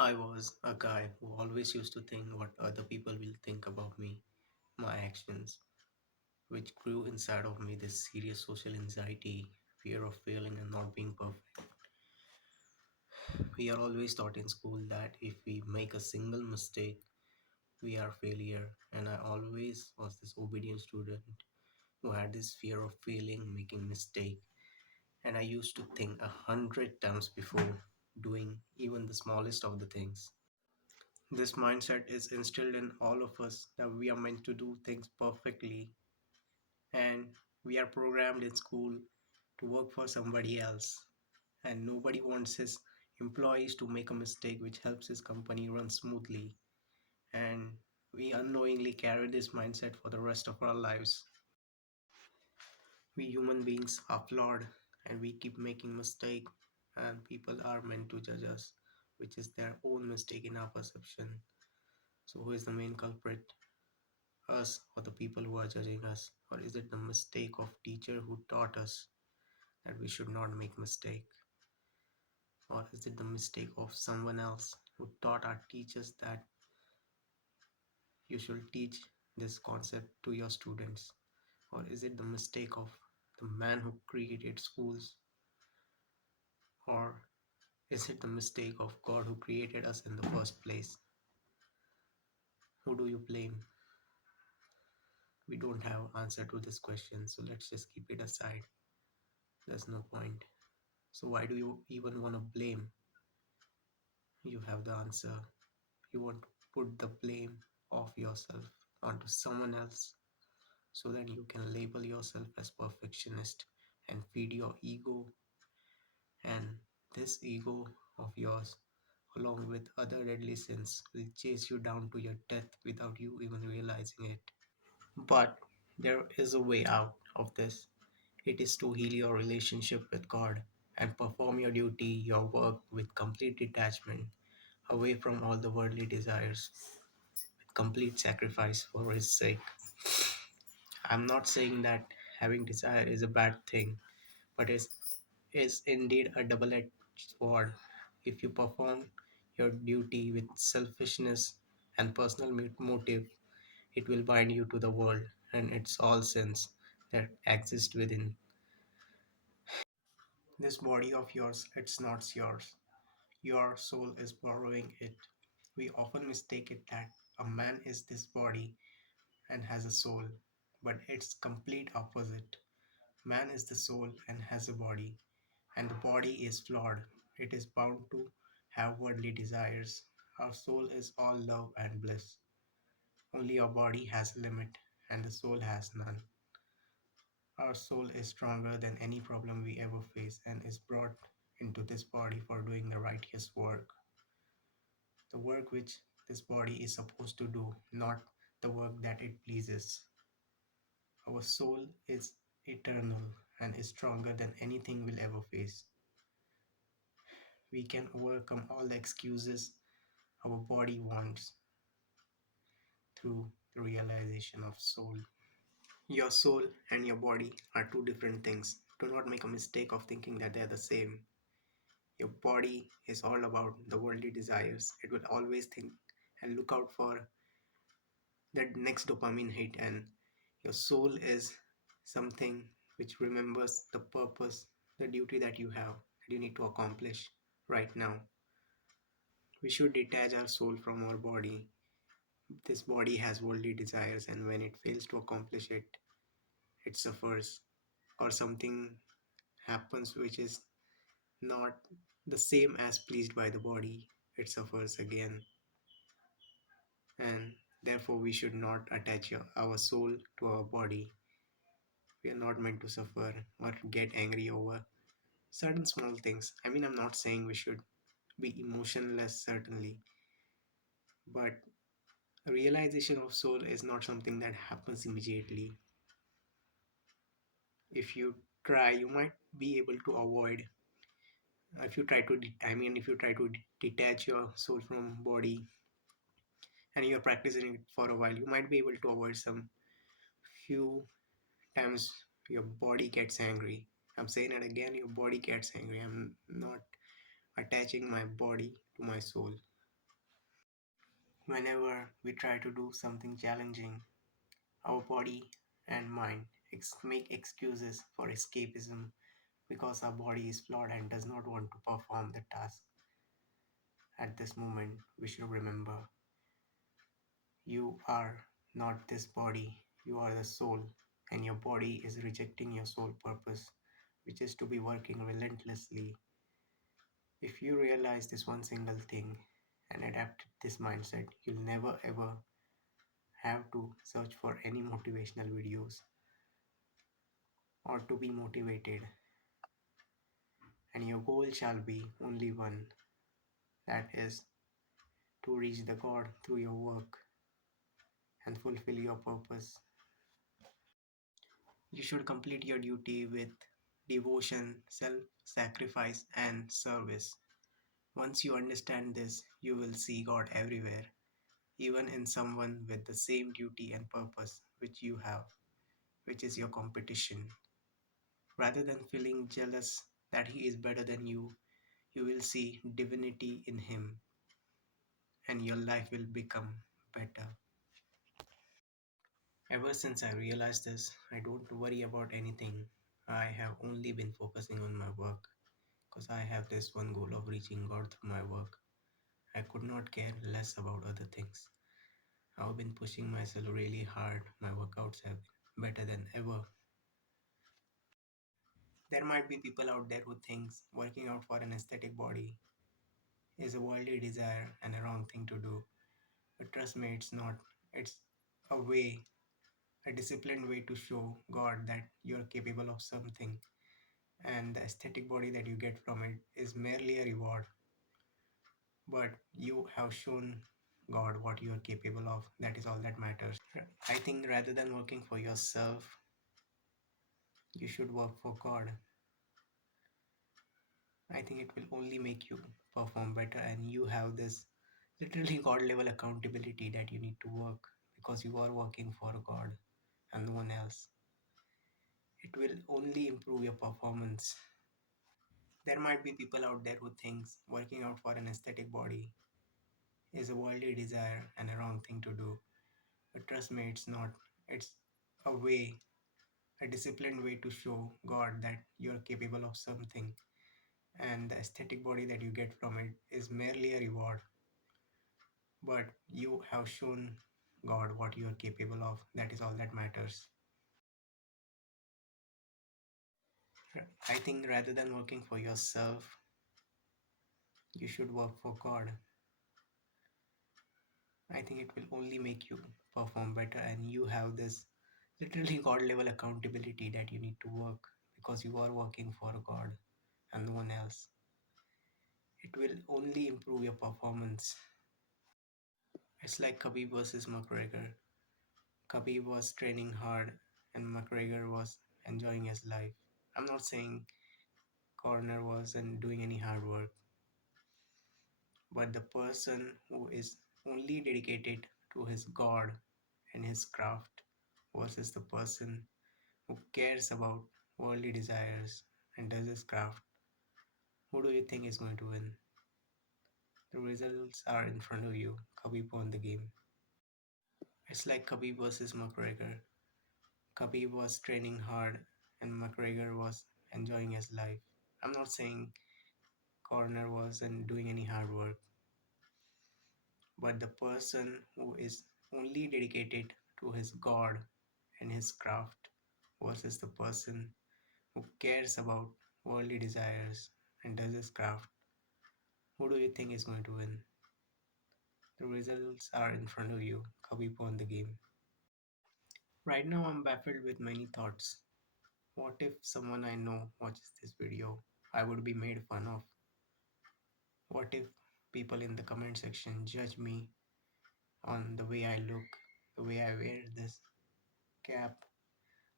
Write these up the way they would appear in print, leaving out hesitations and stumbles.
I was a guy who always used to think what other people will think about me, my actions, which grew inside of me this serious social anxiety, fear of failing and not being perfect. We are always taught in school that if we make a single mistake, we are failure, and I always was this obedient student who had this fear of failing, making mistake, and I used to think 100 times before doing even the smallest of the things. This mindset is instilled in all of us that we are meant to do things perfectly, and we are programmed in school to work for somebody else, and nobody wants his employees to make a mistake which helps his company run smoothly. And we unknowingly carry this mindset for the rest of our lives. We human beings are flawed and we keep making mistakes, and people are meant to judge us, which is their own mistake in our perception. So who is the main culprit? Us or the people who are judging us? Or is it the mistake of teacher who taught us that we should not make mistake? Or is it the mistake of someone else who taught our teachers that you should teach this concept to your students? Or is it the mistake of the man who created schools? Or is it the mistake of God who created us in the first place? Who do you blame? We don't have answer to this question, so let's just keep it aside. There's no point. So why do you even want to blame? You have the answer. You want to put the blame of yourself onto someone else so that you can label yourself as perfectionist and feed your ego, and this ego of yours along with other deadly sins will chase you down to your death without you even realizing it. But there is a way out of this. It is to heal your relationship with God and perform your duty, your work with complete detachment away from all the worldly desires, with complete sacrifice for His sake. I'm not saying that having desire is a bad thing, but it is indeed a double edged sword. If you perform your duty with selfishness and personal motive, it will bind you to the world and its all sins that exist within. This body of yours, it's not yours. Your soul is borrowing it. We often mistake it that a man is this body and has a soul, but it's complete opposite. Man is the soul and has a body, and the body is flawed. It is bound to have worldly desires. Our soul is all love and bliss. Only our body has a limit, and the soul has none. Our soul is stronger than any problem we ever face and is brought into this body for doing the righteous work, the work which this body is supposed to do, not the work that it pleases. Our soul is eternal and is stronger than anything we'll ever face. We can overcome all the excuses our body wants through the realization of soul. Your soul and your body are two different things. Do not make a mistake of thinking that they are the same. Your body is all about the worldly desires. It will always think and look out for that next dopamine hit, and your soul is something which remembers the purpose, the duty that you have, that you need to accomplish right now. We should detach our soul from our body. This body has worldly desires, and when it fails to accomplish it, it suffers, or something happens which is not the same as pleased by the body, it suffers again. And therefore we should not attach our soul to our body. We are not meant to suffer or get angry over certain small things. I mean, I'm not saying we should be emotionless, certainly, but realization of soul is not something that happens immediately. If you try, you might be able to avoid. If you try to, if you try to detach your soul from body and you're practicing it for a while, you might be able to avoid some few times your body gets angry. I'm saying it again, your body gets angry. I'm not attaching my body to my soul. Whenever we try to do something challenging, our body and mind make excuses for escapism because our body is flawed and does not want to perform the task. At this moment, we should remember you are not this body, you are the soul, and your body is rejecting your soul purpose, which is to be working relentlessly. If you realize this one single thing and adapt this mindset, you'll never ever have to search for any motivational videos or to be motivated, and your goal shall be only one, that is to reach the God through your work and fulfill your purpose. You should complete your duty with devotion, self sacrifice, and service. Once you understand this, you will see God everywhere, even in someone with the same duty and purpose which you have, which is your competition. Rather than feeling jealous that he is better than you will see divinity in him and your life will become better. Ever since I realized this, I don't worry about anything. I have only been focusing on my work because I have this one goal of reaching God through my work. I could not care less about other things. I've been pushing myself really hard. My workouts have been better than ever. There might be people out there who thinks working out for an aesthetic body is a worldly desire and a wrong thing to do. But trust me, it's not. It's a way, a disciplined way to show God that you're capable of something, and the aesthetic body that you get from it is merely a reward. But you have shown God what you are capable of. That is all that matters. I think rather than working for yourself, you should work for God. I think it will only make you perform better, and you have this literally God level accountability that you need to work because you are working for God and no one else. It will only improve your performance. There might be people out there who thinks working out for an aesthetic body is a worldly desire and a wrong thing to do. But trust me, it's not. It's a way, a disciplined way to show God that you're capable of something, and the aesthetic body that you get from it is merely a reward. But you have shown God what you are capable of. That is all that matters. I think rather than working for yourself, you should work for God. I think it will only make you perform better, and you have this literally God level accountability that you need to work because you are working for God and no one else. It will only improve your performance. It's like Khabib versus McGregor. Khabib was training hard and McGregor was enjoying his life. I'm not saying Corner wasn't doing any hard work, but the person who is only dedicated to his God and his craft versus the person who cares about worldly desires and does his craft, who do you think is going to win? The results are in front of you. Khabib won the game. It's like Khabib versus McGregor. Khabib was training hard and McGregor was enjoying his life. I'm not saying Corner wasn't doing any hard work, but the person who is only dedicated to his God and his craft versus the person who cares about worldly desires and does his craft, who do you think is going to win? The results are in front of you. Khabib won the game. Right now, I'm baffled with many thoughts. What if someone I know watches this video? I would be made fun of. What if people in the comment section judge me on the way I look, the way I wear this cap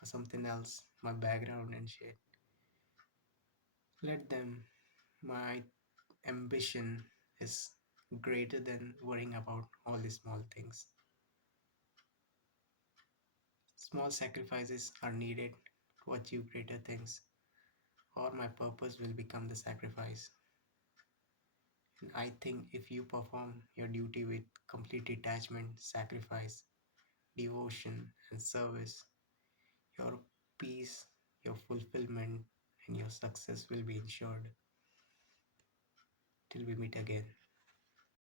or something else, my background and shit? Let them. My ambition is greater than worrying about all these small things. Small sacrifices are needed to achieve greater things, or my purpose will become the sacrifice. I think if you perform your duty with complete detachment, sacrifice, devotion, and service, your peace, your fulfillment, and your success will be ensured till we meet again.